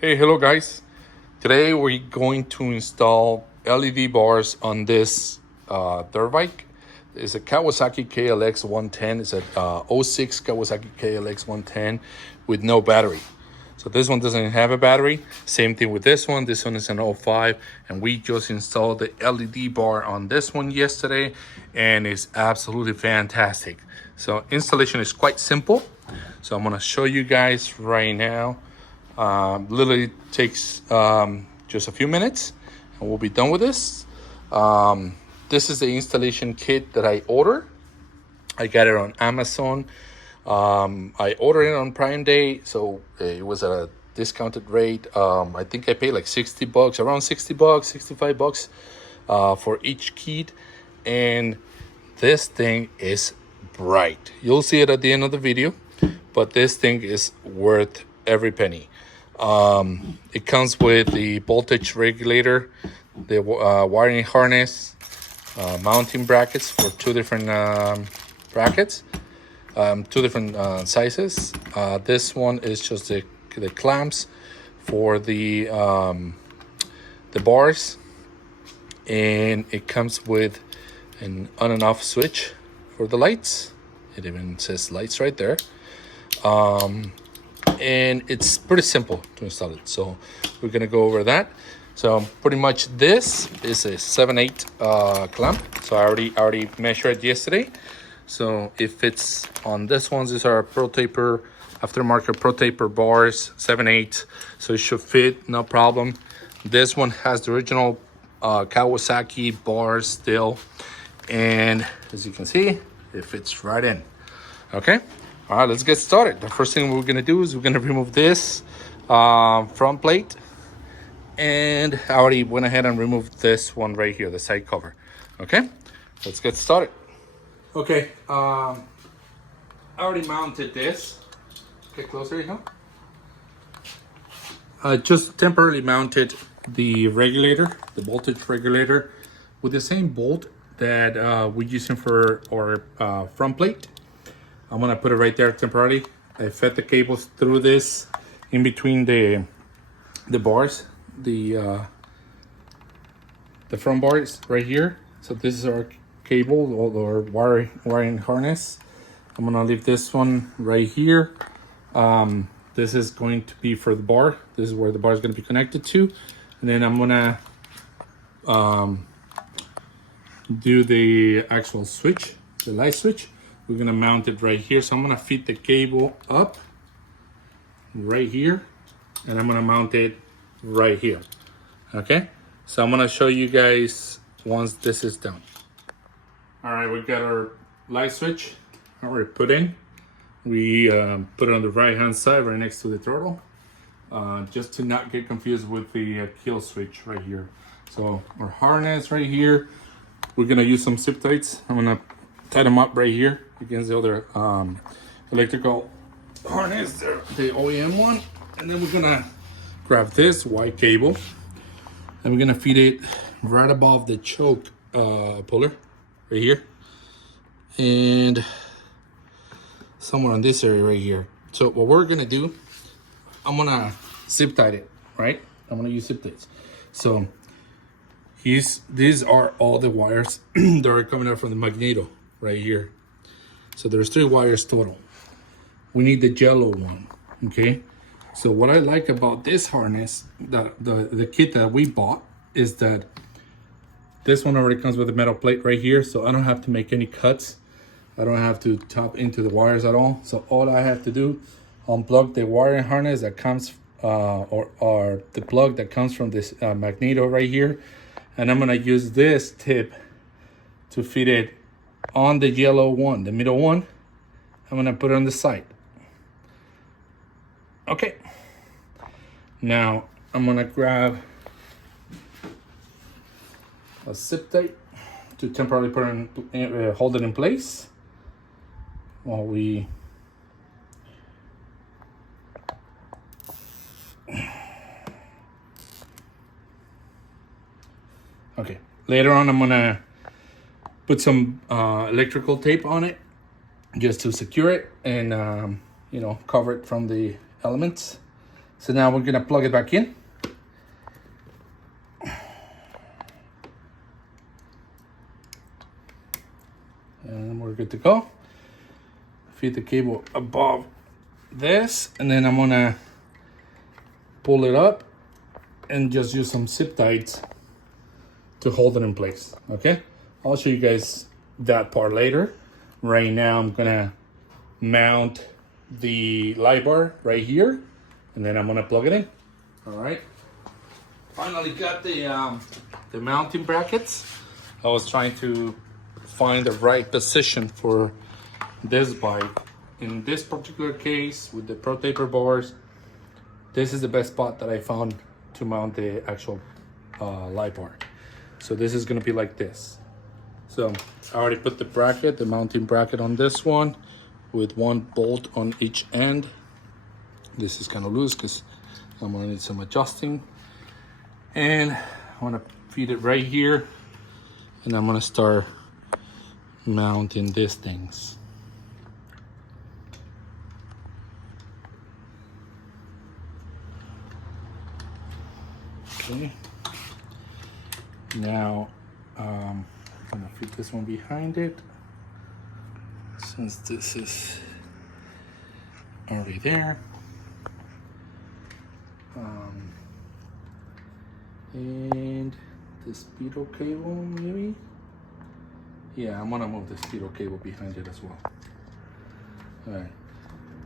Hey, hello guys. Today we're going to install LED bars on this dirt bike. It's a Kawasaki KLX 110. It's a '06 Kawasaki KLX 110 with no battery. So this one doesn't have a battery. Same thing with this one. This one is an '05, and we just installed the LED bar on this one yesterday, and it's absolutely fantastic. So installation is quite simple. So I'm gonna show you guys right now. Literally takes just a few minutes and we'll be done with this. This is the installation kit that I ordered. I got it on Amazon. I ordered it on Prime Day, so it was at a discounted rate. I think I paid like $60, around $60, $65 for each kit. And this thing is bright. You'll see it at the end of the video, but this thing is worth every penny. It comes with the voltage regulator, the wiring harness, mounting brackets for two different brackets, two different sizes. This one is just the clamps for the bars, and it comes with an on and off switch for the lights. It even says lights right there. And it's pretty simple to install it, so we're gonna go over that. So pretty much this is a 7/8 clamp. So I already measured it yesterday, so it fits on this one. These are Pro Taper aftermarket Pro Taper bars, 7/8, so it should fit no problem. This one has the original Kawasaki bars still, and as you can see, it fits right in. Okay. All right, let's get started. The first thing we're gonna do is we're gonna remove this front plate, and I already went ahead and removed this one right here, the side cover. Okay, let's get started. Okay, I already mounted this. Get closer, you go. I just temporarily mounted the regulator, the voltage regulator, with the same bolt that we're using for our front plate. I'm gonna put it right there temporarily. I fed the cables through this in between the bars, the front bars right here. So this is our cable or wiring harness. I'm gonna leave this one right here. This is going to be for the bar. This is where the bar is gonna be connected to. And then I'm gonna do the actual switch, the light switch. We're gonna mount it right here. So I'm gonna feed the cable up right here, and I'm gonna mount it right here. Okay, so I'm gonna show you guys once this is done. All right, we got our light switch already put in. We put it on the right hand side right next to the throttle, just to not get confused with the kill switch right here. So our harness right here, we're gonna use some zip ties. I'm gonna tie them up right here against the other electrical harness, the OEM one. And then we're gonna grab this white cable and we're gonna feed it right above the choke puller right here, and somewhere on this area right here. So what we're gonna do, I'm gonna zip tie it, right? I'm gonna use zip ties. So these are all the wires that are coming out from the magneto right here. So there's 3 wires total. We need the yellow one, okay? So what I like about this harness, the kit that we bought, is that this one already comes with a metal plate right here, so I don't have to make any cuts. I don't have to tap into the wires at all. So all I have to do, unplug the wiring harness that comes, or the plug that comes from this magneto right here, and I'm gonna use this tip to feed it on the yellow one, the middle one. I'm gonna put it on the side. Okay. Now I'm gonna grab a zip tie to temporarily put in, hold it in place while we okay. Later on, I'm gonna put some electrical tape on it just to secure it and cover it from the elements. So now we're gonna plug it back in. And we're good to go. Feed the cable above this, and then I'm gonna pull it up and just use some zip ties to hold it in place, okay? I'll show you guys that part later. Right now, I'm gonna mount the Lightbar right here, and then I'm gonna plug it in, all right? Finally got the mounting brackets. I was trying to find the right position for this bike. In this particular case, with the Pro Taper bars, this is the best spot that I found to mount the actual Lightbar. So this is gonna be like this. So I already put the bracket, the mounting bracket on this one with one bolt on each end. This is kind of loose because I'm gonna need some adjusting. And I wanna feed it right here, and I'm gonna start mounting these things. Okay. Now I'm gonna fit this one behind it, since this is already there. And the speedo cable, maybe? Yeah, I'm gonna move the speedo cable behind it as well. All right,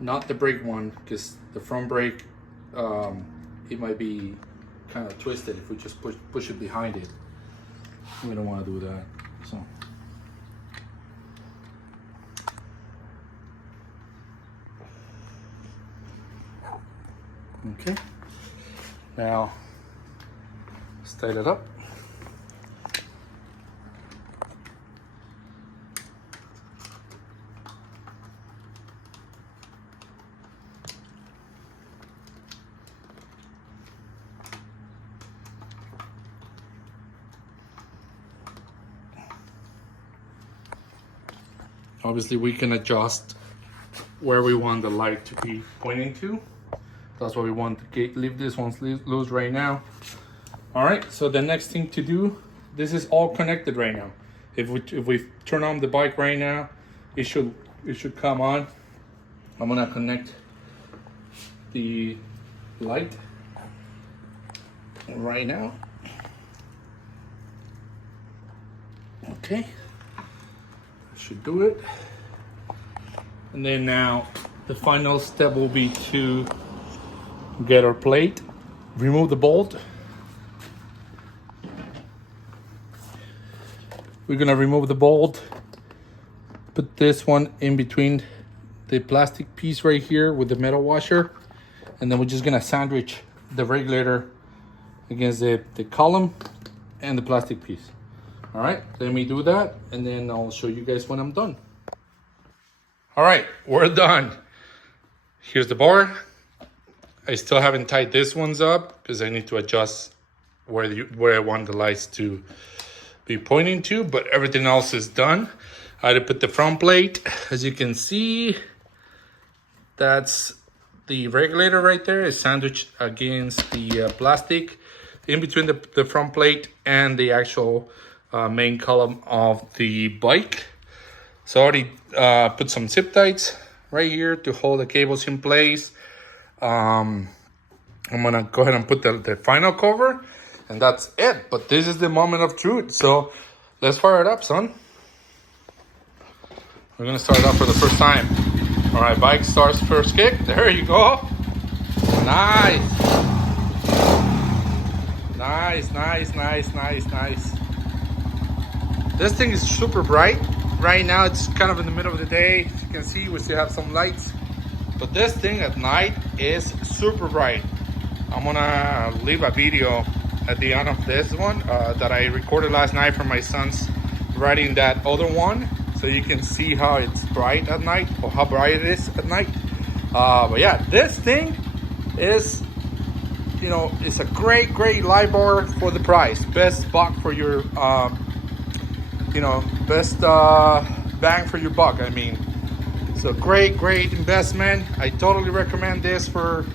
not the brake one, because the front brake, it might be kind of twisted if we just push it behind it. We don't want to do that. So okay, now let's tighten it up. Obviously, we can adjust where we want the light to be pointing to. That's why we want to leave this one loose right now. All right, so the next thing to do, this is all connected right now. If we turn on the bike right now, it should come on. I'm gonna connect the light right now. Okay, should do it. And then now the final step will be to get our plate, remove the bolt. We're gonna remove the bolt, put this one in between the plastic piece right here with the metal washer, and then we're just gonna sandwich the regulator against the column and the plastic piece. All right, let me do that, and then I'll show you guys when I'm done. All right, we're done. Here's the bar. I still haven't tied this ones up because I need to adjust where I want the lights to be pointing to, but everything else is done. I had to put the front plate. As you can see, that's the regulator right there. It's sandwiched against the plastic in between the front plate and the actual main column of the bike. So I already put some zip ties right here to hold the cables in place. I'm gonna go ahead and put the final cover, and that's it. But this is the moment of truth, so let's fire it up, son. We're gonna start it up for the first time. All right, bike starts first kick. There you go. Nice. Nice. This thing is super bright. Right now it's kind of in the middle of the day. As you can see, we still have some lights. But this thing at night is super bright. I'm gonna leave a video at the end of this one that I recorded last night from my son's riding that other one, so you can see how it's bright at night, or how bright it is at night. But yeah, this thing is, you know, it's a great Lightbar for the price. Best buck for your, you know, best bang for your buck, I mean. So great investment. I totally recommend this for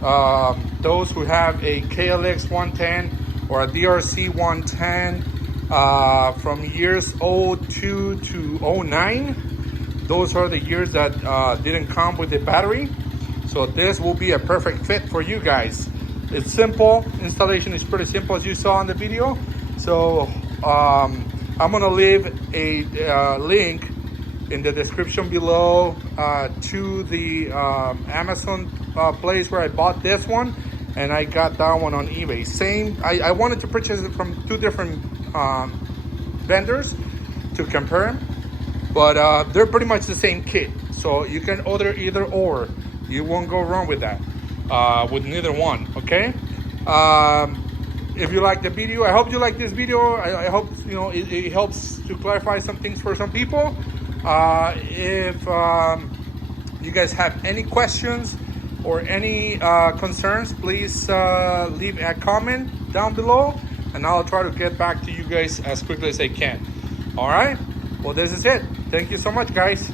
those who have a KLX 110 or a DRZ 110 from years 02 to 09. Those are the years that didn't come with the battery. So this will be a perfect fit for you guys. It's simple. Installation is pretty simple, as you saw in the video. So I'm gonna leave a link in the description below to the Amazon place where I bought this one, and I got that one on eBay. Same, I wanted to purchase it from two different vendors to compare them, but they're pretty much the same kit. So you can order either or. You won't go wrong with that, with neither one, okay? If you like the video, I hope you like this video. I hope it helps to clarify some things for some people. If you guys have any questions or any concerns, please leave a comment down below, and I'll try to get back to you guys as quickly as I can. All right? Well, this is it. Thank you so much, guys.